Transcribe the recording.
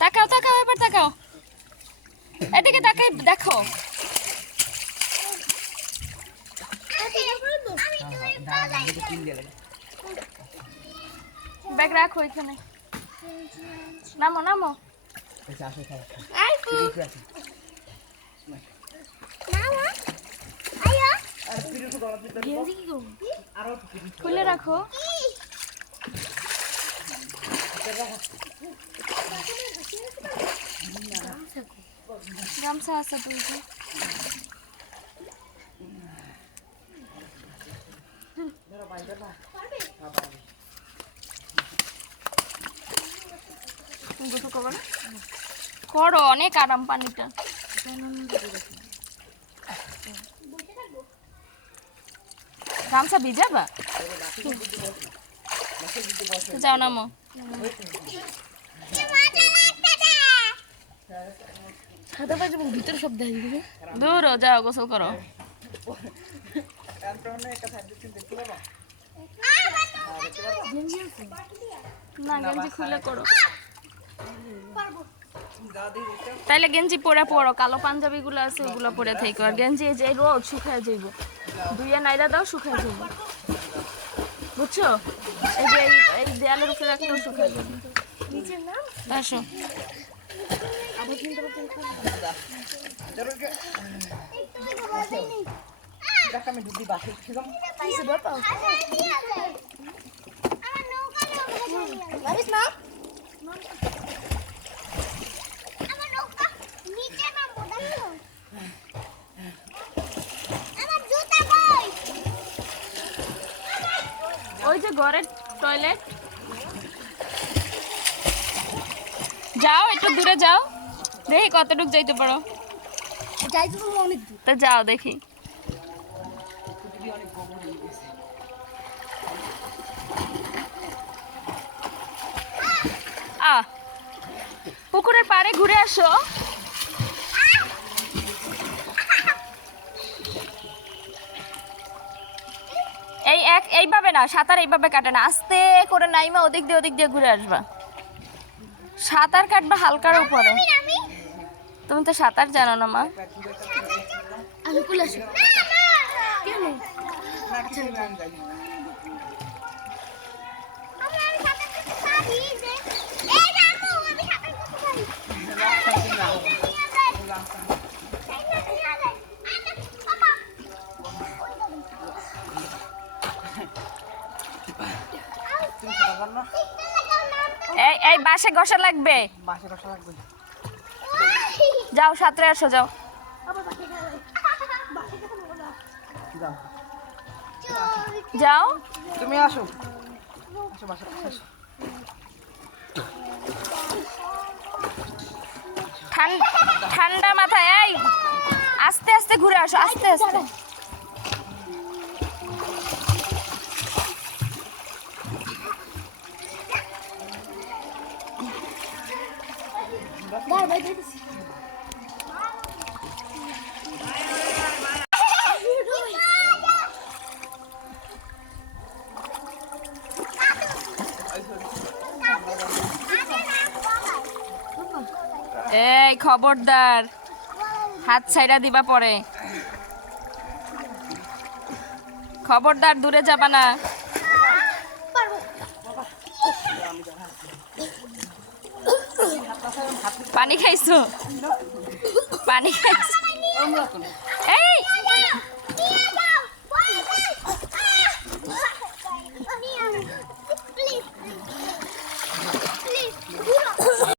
তাকাও তাকাও এবার তাকাও। এদিকে তাকাই দেখো ব্যাগ রাখো এখানে। নামো নামো। খুলে রাখো। গামছা আছে তুই গোসল করব না? করো অনেক আরাম পানিটা। গামছা ভিজাবা? যাও নামো। ভিতরে সব দেখা দূর যাও গোসল করো। না গেঞ্জি খুলে করো। তাইলে গেঞ্জি পরে পরো কালো পাঞ্জাবি গুলো আছে ওগুলো পরে থাকো আর গেঞ্জি যে রোদ শুকায় যাইব। দুইয়া নাইরা দাও শুকায় যাইব। বুঝছ? এই যে এই- দেয়ালের উপরে রাখলেও শুকায় যাবে আসো। চলো কে দেখ যে ঘরের টয়লেট যাও একটু দূরে যাও। দেখি কতটুক যাইতে পারো। তো যাও দেখি। পুকুরের পাড়ে ঘুরে আসো। এই এক এইভাবে না সাঁতার এইভাবে কাটে না। আস্তে করে নাইমা ওদিক দিয়ে ওদিক দিয়ে ঘুরে আসবা। সাঁতার কাটবা হালকার উপরে। তুমি তো সাঁতার জানো না মা। আমি এই এই বাসে ঘষা লাগবে। বাসে বসা লাগবে। যাও সাঁতরে আসো যাও। যাও। তুমি আসো। আসো বাসা আসো। ঠান্ডা ঠান্ডা মাথায় এই আস্তে আস্তে ঘুরে আসো আস্তে আস্তে। এই খবরদার হাত ছাইরা দিবা পরে। খবরদার দূরে যাবা না। পানি খাইছো? পানি খাইছো?